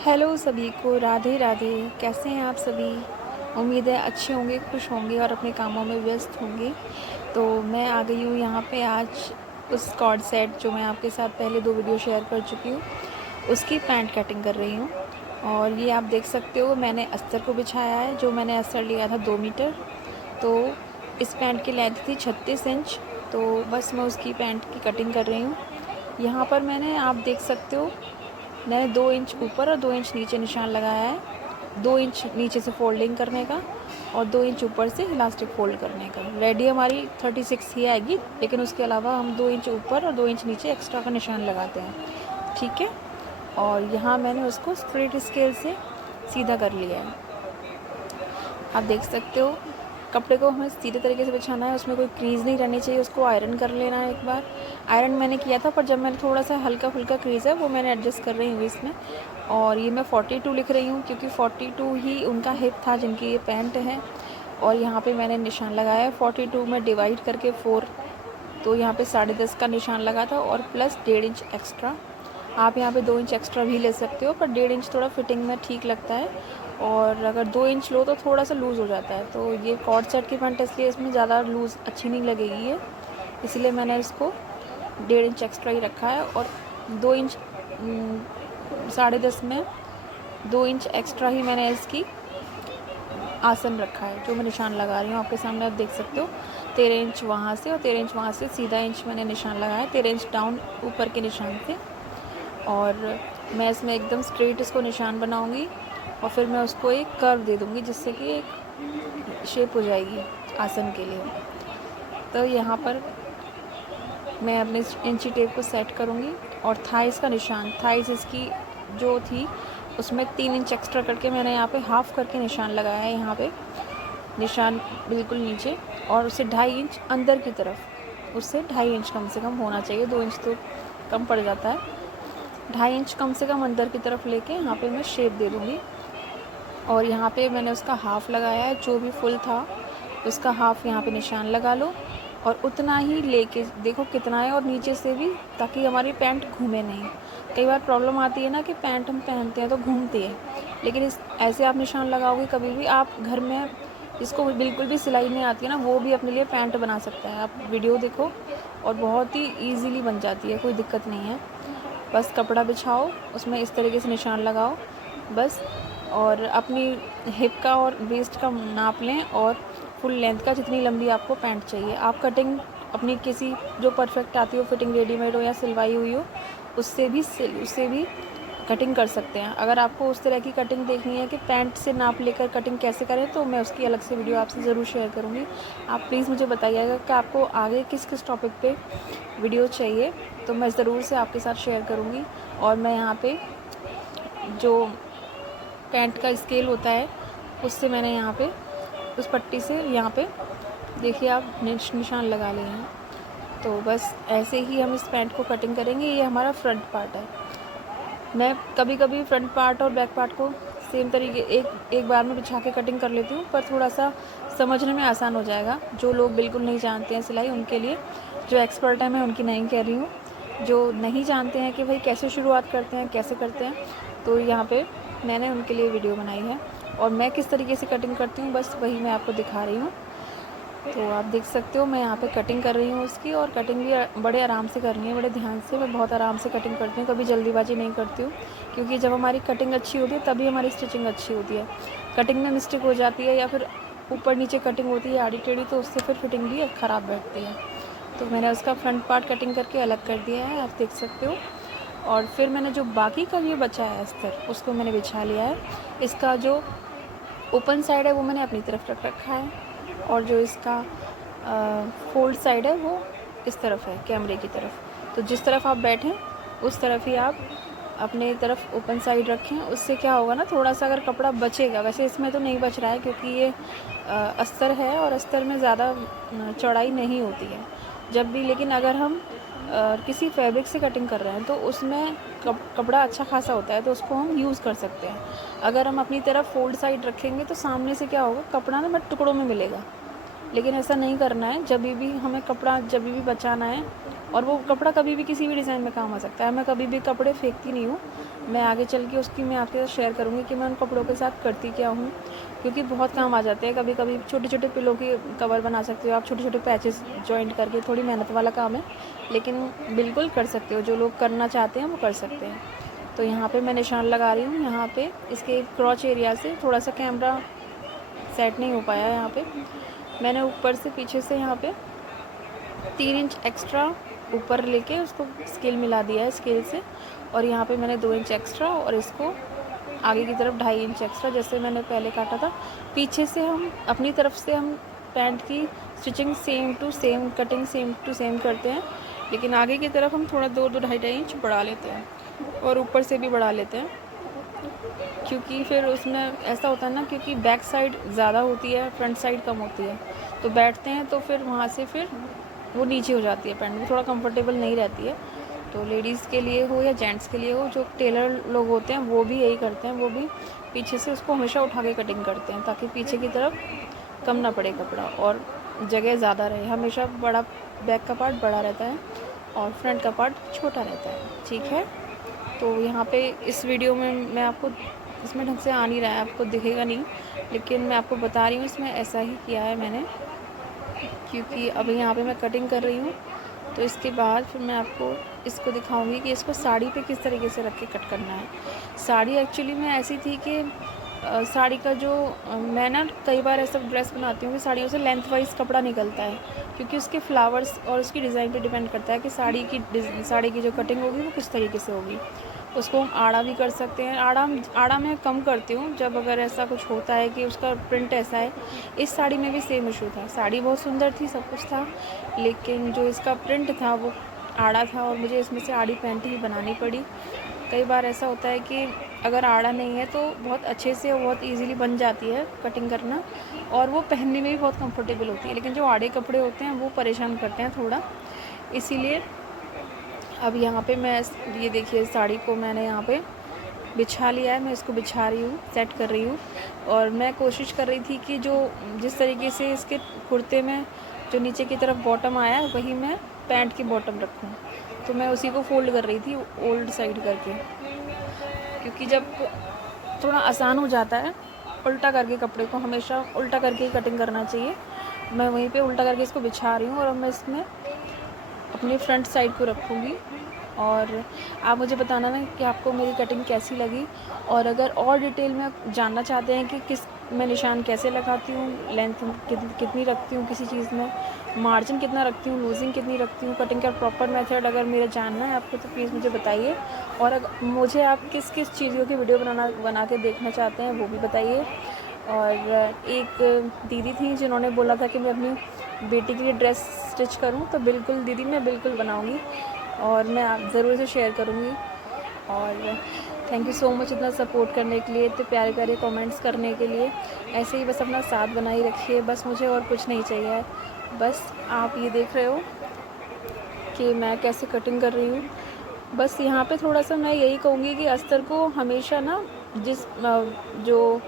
Hello सभी को, राधे राधे। कैसे हैं आप सभी? उम्मीद है अच्छे होंगे, खुश होंगे और अपने कामों में व्यस्त होंगे। तो मैं आ गई हूँ यहाँ पे आज उस कॉर्ड सेट जो मैं आपके साथ पहले 2 वीडियो शेयर कर चुकी हूँ, उसकी पैंट कटिंग कर रही हूँ। और ये आप देख सकते हो, मैंने अस्तर को बिछाया है। जो मैंने अस्तर लिया था 2 मीटर। तो इस पैंट की लेंथ थी 36 इंच। तो बस मैं उसकी पैंट की कटिंग कर रही हूँ। यहाँ पर मैंने, आप देख सकते हो, मैंने 2 इंच ऊपर और 2 इंच नीचे निशान लगाया है। 2 इंच नीचे से फोल्डिंग करने का और 2 इंच ऊपर से इलास्टिक फोल्ड करने का। रेडी हमारी 36 ही आएगी, लेकिन उसके अलावा हम 2 इंच ऊपर और 2 इंच नीचे एक्स्ट्रा का निशान लगाते हैं। ठीक है। और यहाँ मैंने उसको स्ट्रेट स्केल से सीधा कर लिया है। आप देख सकते हो, कपड़े को हमें सीधे तरीके से बिछाना है, उसमें कोई क्रीज़ नहीं रहनी चाहिए। उसको आयरन कर लेना है एक बार। आयरन मैंने किया था, पर जब मैंने थोड़ा सा हल्का फुल्का क्रीज़ है वो मैंने एडजस्ट कर रही हूँ इसमें। और ये मैं 42 लिख रही हूँ, क्योंकि 42 ही उनका हिप था जिनकी ये पैंट है। और यहाँ पे मैंने निशान लगाया है 42 में डिवाइड करके 4। तो यहाँ पे 10.5 का निशान लगा था और प्लस 1.5 इंच एक्स्ट्रा। आप यहाँ पे 2 इंच एक्स्ट्रा भी ले सकते हो, पर 1.5 इंच थोड़ा फिटिंग में ठीक लगता है। और अगर 2 इंच लो तो थोड़ा सा लूज़ हो जाता है। तो ये कॉर्ड सेट की पैंट इसलिए इसमें ज़्यादा लूज़ अच्छी नहीं लगेगी है, इसलिए मैंने इसको 1.5 इंच एक्स्ट्रा ही रखा है। और 2 इंच 10.5 में 2 इंच एक्स्ट्रा ही मैंने इसकी आसन रखा है। जो मैं निशान लगा रही हूँ आपके सामने आप देख सकते हो, 13 इंच वहाँ से और 13 इंच वहाँ से सीधा इंच मैंने निशान लगाया, 13 इंच डाउन ऊपर के निशान से। और मैं इसमें एकदम स्ट्रेट इसको निशान बनाऊंगी और फिर मैं उसको एक कर्व दे दूंगी, जिससे कि एक शेप हो जाएगी आसन के लिए। तो यहाँ पर मैं अपने इंची टेप को सेट करूँगी और थाइस का निशान, थाइस इसकी जो थी उसमें 3 इंच एक्स्ट्रा करके मैंने यहाँ पे हाफ़ करके निशान लगाया है। यहाँ पे निशान बिल्कुल नीचे, और उससे 2.5 इंच अंदर की तरफ, उससे 2.5 इंच कम से कम होना चाहिए। 2 इंच तो कम पड़ जाता है। 2.5 इंच कम से कम अंदर की तरफ लेके यहाँ पे मैं शेप दे दूँगी। और यहाँ पे मैंने उसका हाफ़ लगाया है, जो भी फुल था उसका हाफ़ यहाँ पे निशान लगा लो और उतना ही लेके देखो कितना है, और नीचे से भी, ताकि हमारी पैंट घूमे नहीं। कई बार प्रॉब्लम आती है ना कि पैंट हम पहनते हैं तो घूमती है, लेकिन इस ऐसे आप निशान लगाओगे कभी भी, आप घर में इसको बिल्कुल भी सिलाई नहीं आती है ना, वो भी अपने लिए पैंट बना सकता है। आप वीडियो देखो और बहुत ही ईजीली बन जाती है, कोई दिक्कत नहीं है। बस कपड़ा बिछाओ, उसमें इस तरीके से निशान लगाओ बस। और अपनी हिप का और वेस्ट का नाप लें और फुल लेंथ का, जितनी लंबी आपको पैंट चाहिए। आप कटिंग अपनी किसी जो परफेक्ट आती हो, फिटिंग रेडीमेड हो या सिलवाई हुई हो, उससे भी कटिंग कर सकते हैं। अगर आपको उस तरह की कटिंग देखनी है कि पैंट से नाप लेकर कटिंग कैसे करें, तो मैं उसकी अलग से वीडियो आपसे ज़रूर शेयर करूँगी। आप प्लीज़ मुझे बताइएगा कि आपको आगे किस किस टॉपिक पे वीडियो चाहिए, तो मैं ज़रूर से आपके साथ शेयर करूँगी। और मैं यहाँ पे जो पैंट का स्केल होता है, उससे मैंने यहाँ पे उस पट्टी से यहाँ पे देखिए आप निशान लगा लिए हैं। तो बस ऐसे ही हम इस पैंट को कटिंग करेंगे। ये हमारा फ्रंट पार्ट है। मैं कभी कभी फ्रंट पार्ट और बैक पार्ट को सेम तरीके एक बार में बिछा के कटिंग कर लेती हूँ, पर थोड़ा सा समझने में आसान हो जाएगा। जो लोग बिल्कुल नहीं जानते हैं सिलाई, उनके लिए। जो एक्सपर्ट है मैं उनकी नहीं कह रही हूँ, जो नहीं जानते हैं कि भाई कैसे शुरुआत करते हैं, कैसे करते हैं, तो यहाँ पे मैंने उनके लिए वीडियो बनाई है। और मैं किस तरीके से कटिंग करती हूँ बस वही मैं आपको दिखा रही हूँ। तो आप देख सकते हो, मैं यहाँ पे कटिंग कर रही हूँ उसकी। और कटिंग भी बड़े आराम से करनी है, बड़े ध्यान से। मैं बहुत आराम से कटिंग करती हूँ, कभी जल्दीबाजी नहीं करती हूँ, क्योंकि जब हमारी कटिंग अच्छी होती है तभी हमारी स्टिचिंग अच्छी होती है। कटिंग में मिस्टेक हो जाती है या फिर ऊपर नीचे कटिंग होती है आड़ी टेढ़ी, तो उससे फिर फिटिंग भी ख़राब बैठती है। तो मैंने उसका फ्रंट पार्ट कटिंग करके अलग कर दिया है, आप देख सकते हो। और फिर मैंने जो बाकी का ये बचा है अस्तर, उसको मैंने बिछा लिया है। इसका जो ओपन साइड है वो मैंने अपनी तरफ रख रखा है, और जो इसका फोल्ड साइड है वो इस तरफ है, कैमरे की तरफ। तो जिस तरफ आप बैठें उस तरफ ही आप अपने तरफ ओपन साइड रखें। उससे क्या होगा ना, थोड़ा सा अगर कपड़ा बचेगा, वैसे इसमें तो नहीं बच रहा है क्योंकि ये अस्तर है और अस्तर में ज़्यादा चौड़ाई नहीं होती है जब भी। लेकिन अगर हम किसी फैब्रिक से कटिंग कर रहे हैं तो उसमें कपड़ा अच्छा खासा होता है, तो उसको हम यूज़ कर सकते हैं। अगर हम अपनी तरफ फोल्ड साइड रखेंगे तो सामने से क्या होगा, कपड़ा ना बट टुकड़ों में मिलेगा। लेकिन ऐसा नहीं करना है। जब भी हमें कपड़ा जब भी बचाना है और वो कपड़ा कभी भी किसी भी डिज़ाइन में काम आ सकता है। मैं कभी भी कपड़े फेंकती नहीं हूँ। मैं आगे चल के उसकी मैं आपके साथ शेयर करूँगी कि मैं उन कपड़ों के साथ करती क्या हूँ, क्योंकि बहुत काम आ जाते हैं। कभी कभी छोटे छोटे पिलो के कवर बना सकते हो आप, छोटे छोटे पैचेस जॉइंट करके। थोड़ी मेहनत वाला काम है, लेकिन बिल्कुल कर सकते हो। जो लोग करना चाहते हैं वो कर सकते हैं। तो यहाँ पे मैं निशान लगा रही हूँ। यहाँ पे इसके क्रॉच एरिया से थोड़ा सा कैमरा सेट नहीं हो पाया। यहाँ पे मैंने ऊपर से पीछे से यहाँ पे 3 इंच एक्स्ट्रा ऊपर लेके उसको स्केल मिला दिया है स्केल से, और यहाँ पे मैंने 2 इंच एक्स्ट्रा और इसको आगे की तरफ 2.5 इंच एक्स्ट्रा, जैसे मैंने पहले काटा था। पीछे से हम अपनी तरफ से हम पैंट की stitching same to same, cutting same to same करते हैं, लेकिन आगे की तरफ हम थोड़ा 2-2.5 इंच बढ़ा लेते हैं और ऊपर से भी बढ़ा लेते हैं, क्योंकि फिर उसमें ऐसा होता है ना, क्योंकि बैक साइड ज़्यादा होती है, फ्रंट साइड कम होती है, तो बैठते हैं तो फिर वहाँ से फिर वो नीचे हो जाती है पैंट, वो थोड़ा कंफर्टेबल नहीं रहती है। तो लेडीज़ के लिए हो या जेंट्स के लिए हो, जो टेलर लोग होते हैं वो भी यही करते हैं, वो भी पीछे से उसको हमेशा उठा के कटिंग करते हैं, ताकि पीछे की तरफ कम ना पड़े कपड़ा और जगह ज़्यादा रहे। हमेशा बड़ा बैक का पार्ट बड़ा रहता है और फ्रंट का पार्ट छोटा रहता है, ठीक है। तो यहाँ पे इस वीडियो में मैं आपको, इसमें ढंग से आ नहीं रहा है, आपको दिखेगा नहीं, लेकिन मैं आपको बता रही हूँ इसमें ऐसा ही किया है मैंने, क्योंकि अभी यहाँ पे मैं कटिंग कर रही हूँ। तो इसके बाद फिर मैं आपको इसको दिखाऊंगी कि इसको साड़ी पे किस तरीके से रख के कट करना है। साड़ी एक्चुअली में ऐसी थी कि साड़ी का जो मैं ना कई बार ऐसा ड्रेस बनाती हूँ कि साड़ियों से लेंथ वाइज कपड़ा निकलता है, क्योंकि उसके फ्लावर्स और उसकी डिज़ाइन पे डिपेंड करता है कि साड़ी की जो कटिंग होगी वो किस तरीके से होगी। उसको हम आड़ा भी कर सकते हैं। आड़ा मैं कम करती हूँ जब अगर ऐसा कुछ होता है कि उसका प्रिंट ऐसा है। इस साड़ी में भी सेम इशू था, साड़ी बहुत सुंदर थी, सब कुछ था, लेकिन जो इसका प्रिंट था वो आड़ा था और मुझे इसमें से आड़ी पैंट ही बनानी पड़ी। कई बार ऐसा होता है कि अगर आड़ा नहीं है तो बहुत अच्छे से बहुत इजीली बन जाती है कटिंग करना, और वो पहनने में भी बहुत कंफर्टेबल होती है, लेकिन जो आड़े कपड़े होते हैं वो परेशान करते हैं थोड़ा। इसीलिए अब यहाँ पे मैं ये देखिए साड़ी को मैंने यहाँ पे बिछा लिया है, मैं इसको बिछा रही हूँ, सेट कर रही हूँ। और मैं कोशिश कर रही थी कि जो जिस तरीके से इसके कुर्ते में जो नीचे की तरफ बॉटम आया है वही मैं पैंट की बॉटम रखूँ, तो मैं उसी को फोल्ड कर रही थी ओल्ड साइड करके, क्योंकि जब थोड़ा आसान हो जाता है उल्टा करके, कपड़े को हमेशा उल्टा करके ही कटिंग करना चाहिए। मैं वहीं पे उल्टा करके इसको बिछा रही हूँ और अब मैं इसमें अपनी फ्रंट साइड को रखूँगी। और आप मुझे बताना ना कि आपको मेरी कटिंग कैसी लगी, और अगर और डिटेल में जानना चाहते हैं कि किस मैं निशान कैसे लगाती हूँ, लेंथ कितनी रखती हूँ किसी चीज़ में, मार्जिन कितना रखती हूँ, लूजिंग कितनी रखती हूँ, कटिंग का प्रॉपर मेथड अगर मेरा जानना है आपको तो प्लीज़ मुझे बताइए। और अगर मुझे आप किस किस चीज़ों की वीडियो बना के देखना चाहते हैं वो भी बताइए। और एक दीदी थी जिन्होंने बोला था कि मैं अपनी बेटी के लिए ड्रेस स्टिच करूं, तो बिल्कुल दीदी मैं बिल्कुल बनाऊंगी और मैं आप ज़रूर से शेयर करूंगी। और थैंक यू सो मच इतना सपोर्ट करने के लिए, इतने प्यारे प्यारे कमेंट्स करने के लिए। ऐसे ही बस अपना साथ बनाए रखिए, बस मुझे और कुछ नहीं चाहिए। बस आप ये देख रहे हो कि मैं कैसे कटिंग कर रही हूँ। बस यहाँ पे थोड़ा सा मैं यही कहूँगी कि अस्तर को हमेशा ना जिस जो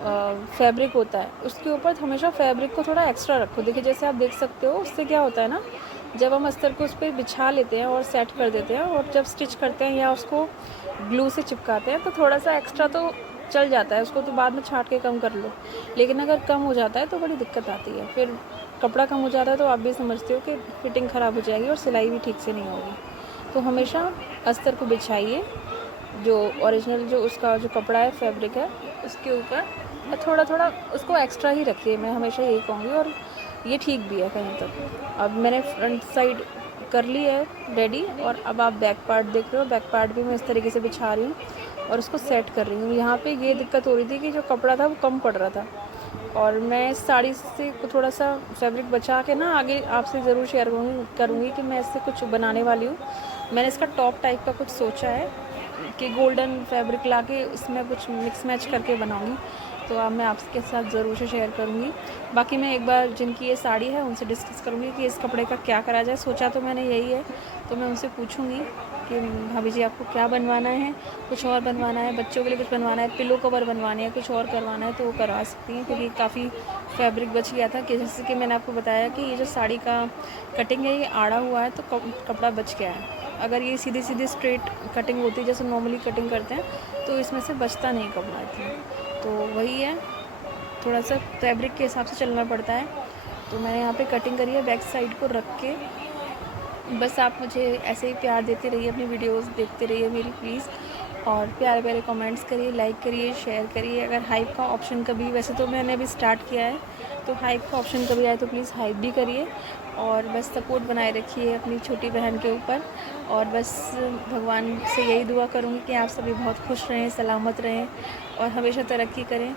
फैब्रिक होता है उसके ऊपर हमेशा फैब्रिक को थोड़ा एक्स्ट्रा रखो। देखिए जैसे आप देख सकते हो, उससे क्या होता है ना, जब हम अस्तर को उस पर बिछा लेते हैं और सेट कर देते हैं और जब स्टिच करते हैं या उसको ग्लू से चिपकाते हैं तो थोड़ा सा एक्स्ट्रा तो चल जाता है, उसको तो बाद में छाट के कम कर लो। लेकिन अगर कम हो जाता है तो बड़ी दिक्कत आती है, फिर कपड़ा कम हो जाता है तो आप भी समझते हो कि फिटिंग ख़राब हो जाएगी और सिलाई भी ठीक से नहीं होगी। तो हमेशा अस्तर को बिछाइए, जो ओरिजिनल जो उसका जो कपड़ा है, फैब्रिक है, उसके ऊपर थोड़ा थोड़ा उसको एक्स्ट्रा ही रखिए, मैं हमेशा यही कहूँगी। और ये ठीक भी है कहीं तक। अब मैंने फ्रंट साइड कर ली है रेडी, और अब आप बैक पार्ट देख रहे हो। बैक पार्ट भी मैं इस तरीके से बिछा रही हूँ और उसको सेट कर रही हूँ। यहाँ पे ये दिक्कत हो रही थी कि जो कपड़ा था वो कम पड़ रहा था, और मैं इस साड़ी से थोड़ा सा फैब्रिक बचा के ना आगे आपसे ज़रूर शेयर करूँगी कि मैं इससे कुछ बनाने वाली हूँ। मैंने इसका टॉप टाइप का कुछ सोचा है कि गोल्डन फैब्रिक ला के इसमें कुछ मिक्स मैच करके बनाऊँगी, तो अब मैं आपके साथ ज़रूर से शेयर करूँगी। बाकी मैं एक बार जिनकी ये साड़ी है उनसे डिस्कस करूँगी कि इस कपड़े का क्या करा जाए। सोचा तो मैंने यही है, तो मैं उनसे पूछूँगी कि भाभी जी आपको क्या बनवाना है, कुछ और बनवाना है, बच्चों के लिए कुछ बनवाना है, पिलो कवर बनवाने है, कुछ और करवाना है तो वो करवा सकती हैं, क्योंकि काफ़ी फैब्रिक बच गया था। कि जैसे कि मैंने आपको बताया कि ये जो साड़ी का कटिंग है ये आड़ा हुआ है तो कपड़ा बच गया है। अगर ये सीधी सीधी स्ट्रेट कटिंग होती जैसे नॉर्मली कटिंग करते हैं तो इसमें से बचता नहीं कपड़ा इतना। तो वही है, थोड़ा सा फैब्रिक के हिसाब से चलना पड़ता है। तो मैंने यहाँ पे कटिंग करी है बैक साइड को रख के। बस आप मुझे ऐसे ही प्यार देते रहिए, अपनी वीडियोस देखते रहिए मेरी प्लीज़, और प्यारे प्यारे कमेंट्स करिए, लाइक करिए, शेयर करिए। अगर हाइप का ऑप्शन कभी, वैसे तो मैंने अभी स्टार्ट किया है, तो हाइप का ऑप्शन कभी आए तो प्लीज़ हाइप भी करिए। और बस सपोर्ट बनाए रखिए अपनी छोटी बहन के ऊपर। और बस भगवान से यही दुआ करूँगी कि आप सभी बहुत खुश रहें, सलामत रहें और हमेशा तरक्की करें।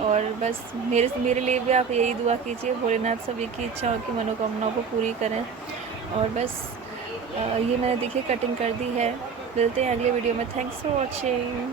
और बस मेरे लिए भी आप यही दुआ कीजिए, भोलेनाथ सभी की इच्छाओं की मनोकामनाओं को पूरी करें। और बस ये मैंने देखिए कटिंग कर दी है। मिलते हैं अगले वीडियो में। Thanks for watching.